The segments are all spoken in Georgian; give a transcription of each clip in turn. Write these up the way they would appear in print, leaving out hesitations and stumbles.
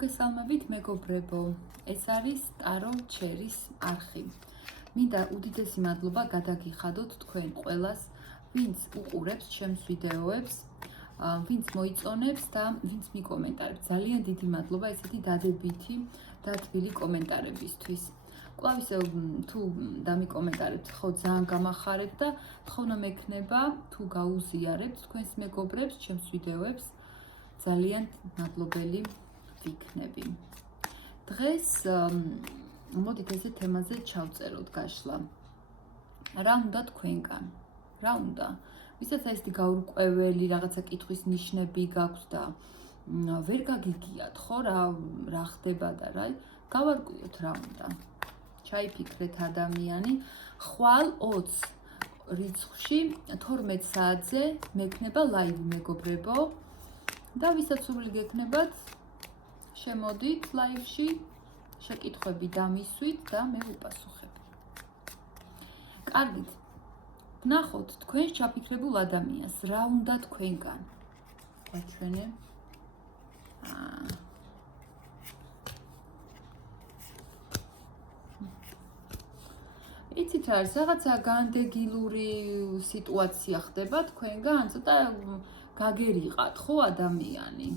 მოგესალმებით მეგობრებო, ეს არის ტარო ჩერის არხი. მინდა უდიდესი მადლობა გადაგიხადოთ თქვენ ყველას, ვინც უყურებს ჩემს ვიდეოებს, ვინც მოიწონებს და ვინც მიკომენტარებს. ძალიან დიდი მადლობა ესეთი დადებითი და თბილი კომენტარებისთვის. კვლავ ისე თუ დამიკომენტარებთ, ხო ძალიან გამახარებთ და თხოვნა მექნება თუ გაუზიარებთ თქვენს მეგობრებს ჩემს ვიდეოებს, ძალიან მადლობელი ვიქნები. დღეს მოდით ესე თემაზე ჩავწეროთ გაშლა. რა უნდა თქვენგან? რა უნდა? ვისაც ესეთი გაურკვეველი რაღაცა კითხვის ნიშნები გაქვთ და ვერ გაგიგიათ, ხო, რა ხდება და რა, გავარკვიოთ რა უნდა. ჩაიფიქრეთ ადამიანი, ხვალ 20 რიცხვში 12 საათზე მექნება ლაივი მეგობრებო. და ვისაც სურვილი გექნებათ, შემოდით ლაივში, შეკითხვები დამისვით და მე ვუპასუხებ. კარგით, ვნახოთ თქვენს ჩაფიქრებულ ადამიანს, რა უნდა თქვენგან. გაჩვენე. იცით რა არის, რაღაცა განდეგილური სიტუაცია ხდება თქვენგან, ცოტა გაგერიყათ, ხო ადამიანი.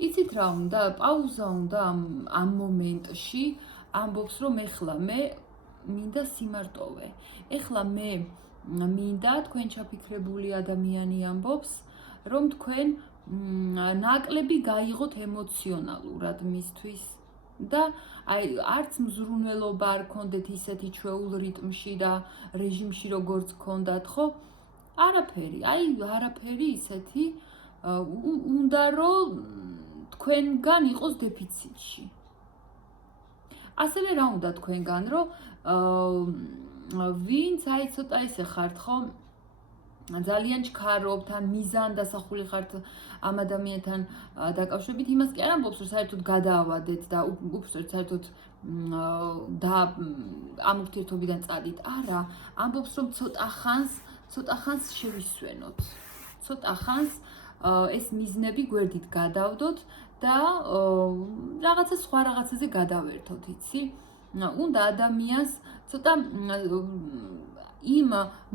იცით რა უნდა, პაუზა უნდა ამ მომენტში, ამბობს რომ ეხლა მე მინდა სიმარტოვე. ეხლა მე მინდა თქვენ ჩაფიქრებული ადამიანი ამბობს, რომ თქვენ ნაკლები გაიღოთ ემოციონალურად მისთვის და აი არც მზრუნველობა არ გქონდეთ ისეთი ჩვეულ რიტმში და რეჟიმში როგორც გქონდათ, ხო? არაფერი, აი არაფერი ისეთი უნდა რომ თქვენგან იყოს დეფიციტში. ასევე რა უნდა თქვენგან, რომ ვინც აი ცოტა ისე ხართ, ხო? ძალიან ჩქარობთ, ან მიზან დასახული ხართ ამ ადამიანთან დაკავშირებით, იმას კი არ ამბობს, რომ საერთოდ გადაავადეთ და უბრალოდ საერთოდ ამ ურთიერთობიდან წადით. არა, ამბობს, რომ ცოტა ხანს შევისვენოთ. ცოტა ხანს ეს მიზნები გვერდით გადავდოთ და რაღაცა სხვა რაღაცაზე გადავერთოთ, იცი? უნდა ადამიანს ცოტა იმ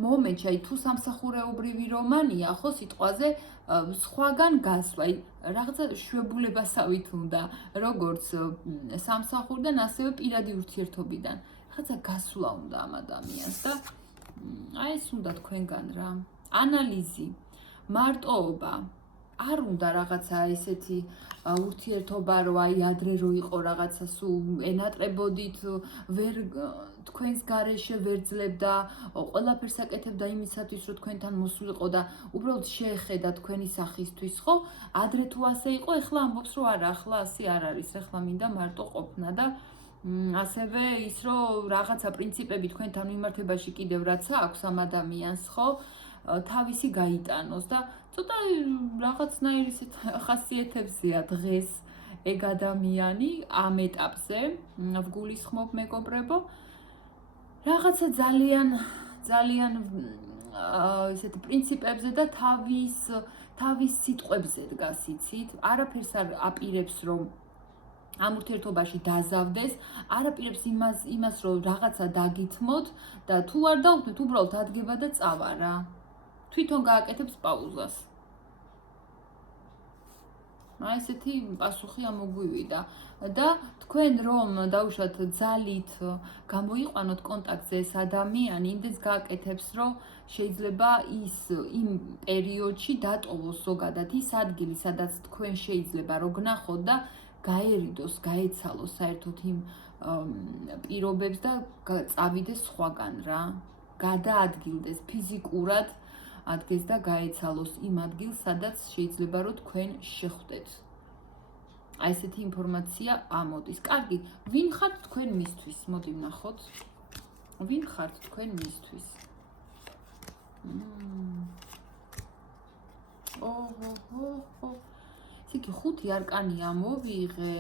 მომენტში, აი თუ სამსახურეობრივი რომანია, ხო, სიტყვაზე სხვაგან გასვლა, აი რაღაცა შვებულებასავით უნდა, როგორც სამსახურიდან, ასევე პირადი ურთიერთობიდან. რაღაცა გასვლა უნდა ამ ადამიანს და აი ეს უნდა თქვენგან რა. ანალიზი, მარტოობა. არ უნდა რაღაცა ესეთი ურთიერთობა, რომ აი ადრე რო იყო რაღაცა სულ ენატრებოდით, ვერ თქვენს გარეშე ვერ ძლებდა, ყველაფერს აკეთებდა იმისათვის, რომ თქვენთან მოსულიყო და უბრალოდ შეეხედა თქვენი სახისთვის, ხო? ადრე თუ ასე იყო, ეხლა ამბობს, რომ არა, ახლა ასე არ არის, ეხლა მინდა მარტო ყოფნა და ასევე ის, რომ რაღაცა პრინციპები თქვენთან მიმართებაში კიდევ რაც აქვს ამ ადამიანს, ხო? თავისი გაიტანოს და ცოტა რაღაცნაირი ხასიათებზეა დღეს ეგ ადამიანი ამ ეტაპზე, ვგულისხმობ მეგობრებო, რაღაცა ძალიან ესეთი პრინციპებზე და თავის სიტყვებზე დგას, იცით? არაფერს არ აპირებს, რომ ამ ურთიერთობაში დაზავდეს, არაპირებს იმას, რომ რაღაცა დაგითმოთ და თუ არ დავთმოთ, უბრალოდ ადგება და წავა რა. თვითონ გააკეთებს პაუზას. აი ესეთი პასუხი ამოგვივიდა და თქვენ რომ დაუშვათ ძალით გამოიყვანოთ კონტაქტზე ეს ადამიანი, იმდენს გააკეთებს, რომ შეიძლება ის იმ პერიოდში დატოვოს ზოგადად ის ადგილი, სადაც თქვენ შეიძლება რომ გნახოთ და გაერიდოს, გაეცალოს საერთოდ იმ პირობებს და წავიდეს სხვაგან რა. გადაადგილდეს ფიზიკურად ადგეს და გაეცალოს იმ ადგილს, სადაც შეიძლება რომ თქვენ შეხვდეთ. აი ესეთი ინფორმაცია ამოდის. კარგი, ვინ ხართ თქვენ მისთვის? მოდი ვნახოთ. ვინ ხართ თქვენ მისთვის? ისეთი 5 არკანი ამოვიღე.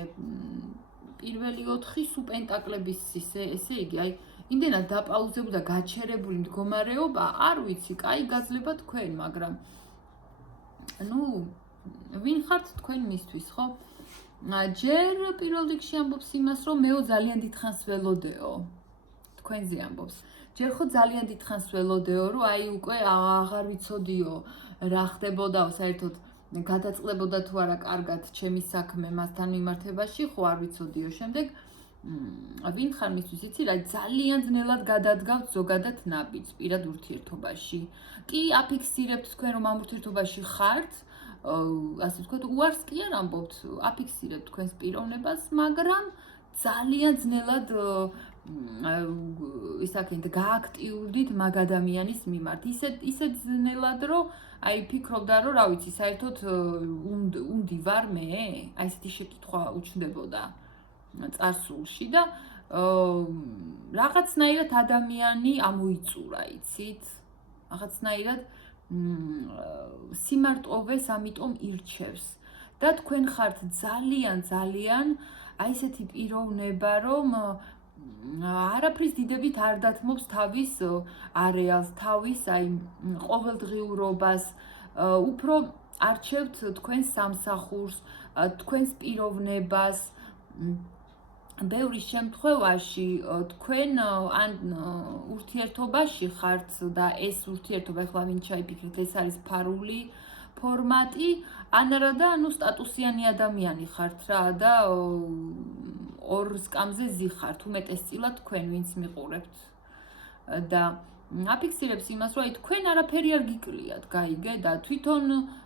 პირველი 4 სუპენტაკლების ესე იგი, აი იმდენად დაპაუზებული და გაჩერებული მდგომარეობა, არ ვიცი, კაი გაძლება თქვენ, მაგრამ ვინ ხართ თქვენ მისთვის, ხო? ჯერ პირველ რიგში ამბობს იმას, რომ მეო ძალიან დიდხანს ველოდეო. თქვენზე ამბობს. ჯერ ხო ძალიან დიდხანს ველოდეო, რომ აი უკვე აღარ ვიცოდიო რა ხდებოდაო, საერთოდ გადაწყდებოდა თუ არა კარგად ჩემი საქმე მასთან მიმართებაში, ხო არ ვიცოდიო. შემდეგ ვინ ხარ მისთვის იცი რა ძალიან ძნელად გადადგავთ ზოგადად ნაბიჯს პირად ურთიერთობაში. კი აფიქსირებთ თქვენ რომ ამ ურთიერთობაში ხართ, ასე ვთქვათ, უარს კი არ ამბობთ, აფიქსირებთ თქვენს პიროვნებას, მაგრამ ძალიან ძნელად ისაკენთ გააქტიურდით მაგ ადამიანის მიმართ. ისე ძნელად, რომ აი ფიქრობდა, რომ რა ვიცი, საერთოდ უნდი ვარ მე? აი ესეთი შეკითხვა უჩნდებოდა წარსულში და რაღაცნაირად ადამიანი ამოიწურა, იცით? რაღაცნაირად სიმარტოვეს ამიტომ ირჩევს და თქვენ ხართ ძალიან აი ესეთი პიროვნება, რომ არაფრის დიდებით არ დათმობს თავის არეალს, თავის აი ყოველდღიურობას, უფრო არჩევთ თქვენს სამსახურს, თქვენს პიროვნებას. ბევრი შემთხვევაში თქვენ ან ურთიერთობაში ხართ და ეს ურთიერთობა ახლა ვინ ჩაიფიქრეთ, ეს არის ფარული ფორმატი, ან არა და სტატუსიანი ადამიანი ხართ რა და ორ სკამზე ზიხართ, უმეტესწილად თქვენ ვინც მიყურებთ და აფიქსირებს იმას, რომ აი თქვენ არაფერი არ გიკლიათ, გაიგე და თვითონ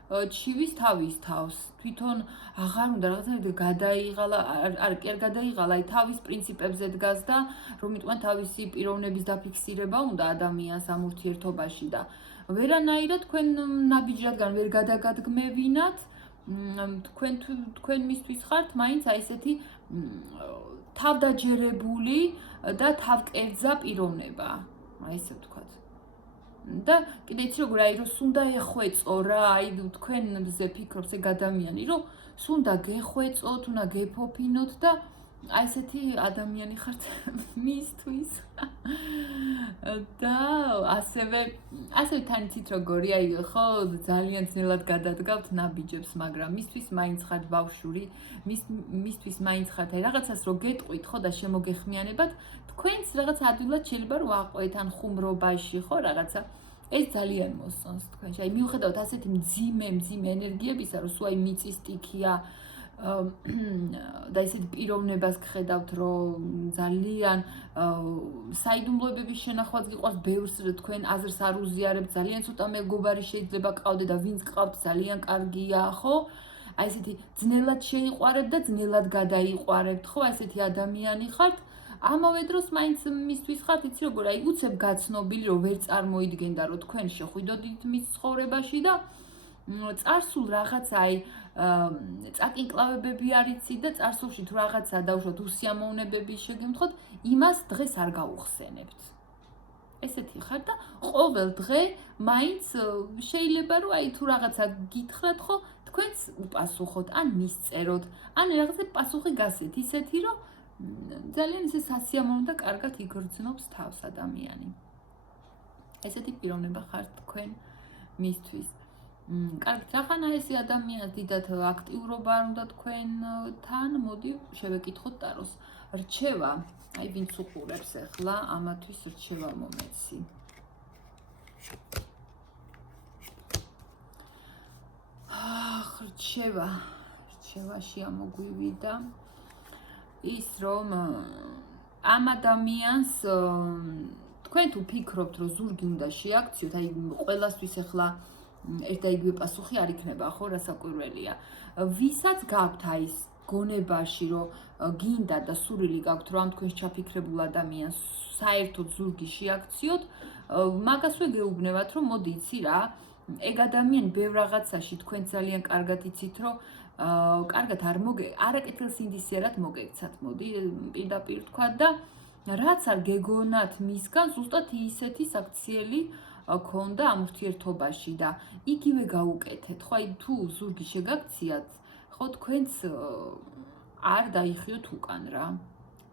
ჩივის თავის თავს, თვითონ აღარ უნდა რაღაცა გადაიღალა, კი არ გადაიღალა, აი თავის პრინციპებზე დგას და რომ იტყვიან თავისი პიროვნების დაფიქსირება უნდა ადამიანს ამ ურთიერთობაში და ვერანაირად თქვენ ნაბიჯრადგან ვერ გადაგადგმევინათ, თქვენ მისთვის ხართ მაინც აი ესეთი თავდაჯერებული და თავკერძა პიროვნება, აი ესე ვთქვათ. და კიდე იცი როგორ აი რომ სუნდა ეხვეწო რა, აი თქვენზე ფიქრობს ეგ ადამიანი, რომ სუნდა გეხვეწოთ, უნდა გეფოფინოთ და აი ესეთი ადამიანი ხართ მისთვის. და ასევე თან იცით როგორი, აი ხო ძალიან ძნელად გადადგავთ ნაბიჯებს, მაგრამ მისთვის მაინც ხართ ბავშვური, მისთვის მაინც ხართ აი რაღაცას რო გეტყვით ხო და შემოგეხმიანებათ, თქვენც რაღაც ადვილად შეიძლება რომ აყვეთ ან ხუმრობაში ხო რაღაცა. ეს ძალიან მოსწონს თქვენში. აი მიუხედავად ასეთი მძიმე ენერგიებისა, რომ სულ აი მიწის-სტიქია და ესეთი პიროვნებას გხედავთ, რომ ძალიან საიდუმლოებების შენახვაც გიყვარს, ბევრს თქვენ აზრს არ უზიარებთ, ძალიან ცოტა მეგობარი შეიძლება გყავდეთ და ვინც გყავთ ძალიან კარგია, ხო? აი ესეთი ძნელად შეიყვარებთ და ძნელად გადაიყვარებთ, ხო? აი ესეთი ადამიანი ხართ. ამავე დროს მაინც მისთვის ხართ, იცი როგორ, აი უცებ გაცნობილი, რომ ვერ წარმოიდგენდა, რომ თქვენ შეხვიდოდით მის ცხოვრებაში და წარსულ რაღაცა აი წაკინკლავებები არ იცით და წარსულში თუ რაღაცა დაუშვათ უსიამოვნებები შეგემთხოთ, იმას დღეს არ გაუხსენებთ. ესეთი ხარ და ყოველ დღე მაინც შეიძლება რომ აი თუ რაღაცა გითხრათ ხო, თქვენც უპასუხოთ, ან მისწეროთ, ან რაღაცა პასუხი გასცეთ ისეთი, რომ ძალიან ისე სასიამოვნო და კარგად იგრძნობს თავს ადამიანი. ესეთი პიროვნება ხართ თქვენ მისთვის. კარგით, რახანა ესე ადამიანს დიდად აქტიურობა არ უნდა თქვენთან, მოდი შევეკითხოთ ტაროს. რჩევა, აი ვინც უყურებს ახლა, ამათვის რჩევა მომეცი. რჩევაში ამოგვივიდა ის რომ ამ ადამიანს თქვენ თუ ფიქრობთ რომ ზურგი უნდა შეაქციოთ, აი ყველასთვის ახლა ერთ და იგივე პასუხი არ იქნება, ხო, რასაკვირველია. ვისაც გაქვთ აი ეს გონებაში, რომ გინდა და სურვილი გაქვთ, რომ ამ თქვენს ჩაფიქრებულ ადამიანს საერთოდ ზურგი შეაქციოთ, მაგასვე გეუბნებათ, რომ მოდი იცი რა, ეგ ადამიანი ბევრ რაღაცაში თქვენ ძალიან კარგად იცით, რომ კარგად არაკეთილსინდისიერად მოგექცათ, მოდი პირდაპირ თქვა და რაც არ გეგონათ მისგან, ზუსტად ისეთი საქციელი ქონდა ამ ურთიერთობაში და იგივე გაუკეთეთ. ხო, აი თუ ზურგი შეგაქციათ, ხო თქვენც არ დაიხიოთ უკან რა.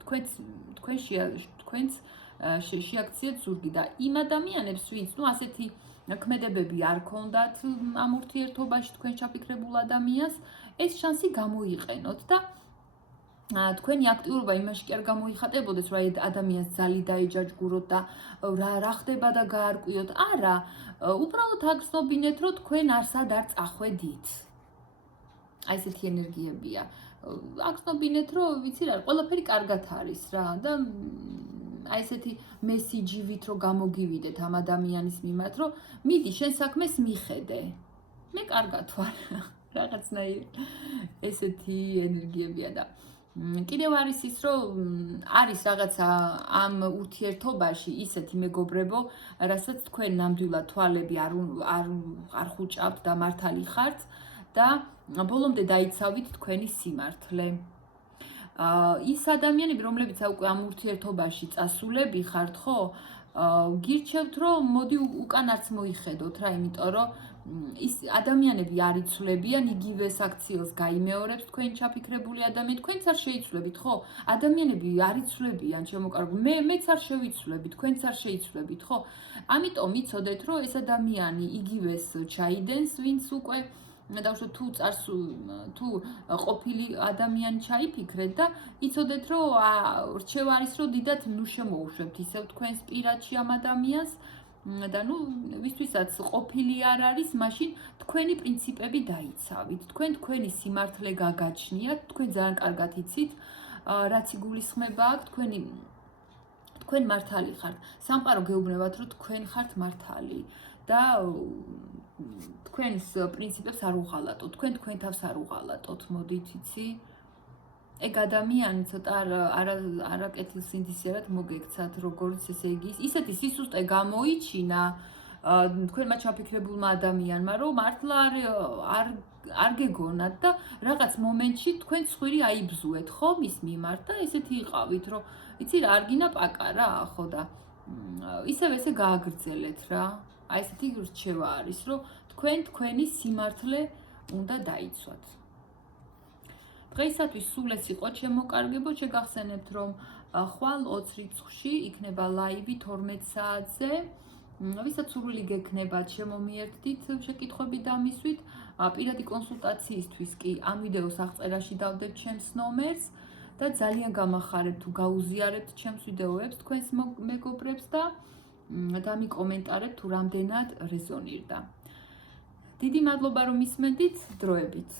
თქვენც შეაქციეთ ზურგი და იმ ადამიანებს, ვინც ასეთი ქმედებები არ ქონდათ ამ ურთიერთობაში თქვენ ჩაფიქრებულ ადამიანს, ეს შანსი გამოიყენოთ და თქვენი აქტიურობა იმაში კი არ გამოიხატებოდეს, რომ ადამიანს ძალი დაეჯაჯგუროთ და რა ხდება და გაარკვიოთ. არა, უბრალოდ აგრძნობინეთ, რომ თქვენ არსად არ წახვედით. აი ესეთი ენერგიებია. აგრძნობინეთ, რომ ვიცი რა, ყველაფერი კარგად არის რა და აი ესეთი მესიჯივით რომ გამოგივიდეთ ამ ადამიანის მიმართ, რომ მიდი შენ საქმეს მიხედე. მე კარგად ვარ. რაღაცნაირი ესეთი ენერგიებია და კიდევ არის ის, რომ არის რაღაცა ამ ურთიერთობაში ისეთი მეგობრებო, რასაც თქვენ ნამდვილად თვალები არ ხუჭავთ და მართალი ხართ და ბოლომდე დაიცავით თქვენი სიმართლე. ის ადამიანები, რომლებიც უკვე ამ ურთიერთობაში წასულები ხართ, ხო? გირჩევთ, რომ მოდი უკან არც მოიხედოთ რა, იმიტომ რომ ის ადამიანები არ იცვლებიან, იგივე საქციელს გაიმეორებს თქვენ ჩაფიქრებული ადამიანი, თქვენც არ შეიცვლებით, ხო? ადამიანები არ იცვლებიან, შემოკარგული. მეც არ შევიცვლები, თქვენც არ შეიცვლებით, ხო? ამიტომ იცოდეთ, რომ ეს ადამიანი იგივეს ჩაიდენს, ვინც უკვე დავუშვათ თუ ყოფილი ადამიანი ჩაიფიქრეთ და იცოდეთ, რომ რჩევა არის, რომ დიდად ნუ შემოუშვებთ ისევ თქვენს პირადში ამ ადამიანს და ვისთვისაც ყოფილი არ არის, მაშინ თქვენი პრინციპები დაიცავით. თქვენი სიმართლე გაგაჩნიათ, თქვენ ძალიან კარგად იცით, რაც იგულისხმება აქ, თქვენ მართალი ხართ. სამყარო გეუბნებათ, რომ თქვენ ხართ მართალი და თქვენს პრინციპებს არ უღალატოთ, თქვენ თავს არ უღალატოთ, მოდით იცი. ეგ ადამიანი ცოტა არაკეთილსინდისიერად მოგექცათ, როგორც ესე იგი, ისეთი სისუსტე გამოიჩინა თქვენმა ჩაფიქრებულმა ადამიანმა, რომ მართლა არ გეგონათ და რაღაც მომენტში თქვენ ცხვირი აიბზუეთ, ხო, მის მიმართ და ესეთი იყავით, რომ იცი რა, არ გინა პაკა რა, ხო და ისევ ესე გააგრძელეთ რა. აი ესეთი რჩევა არის, რომ თქვენი სიმართლე უნდა დაიცვათ. დღეისათვის სულ ეს იყო ჩემო კარგებო, შეგახსენებთ, რომ ხვალ 20 რიცხვში იქნება ლაივი 12 საათზე. ვისაც სურვილი გექნებათ, შემომიერთდით შეკითხვები დამისვით. პირადი კონსულტაციისთვის კი ამ ვიდეოს აღწერაში დავდებთ ჩემს ნომერს და ძალიან გამახარებთ თუ გაუზიარებთ ჩემს ვიდეოებს თქვენს მეგობრებს და დამიკომენტარებთ თუ რამდენად რეზონირდა. დიდი მადლობა რომ ისმენდით, დროებით.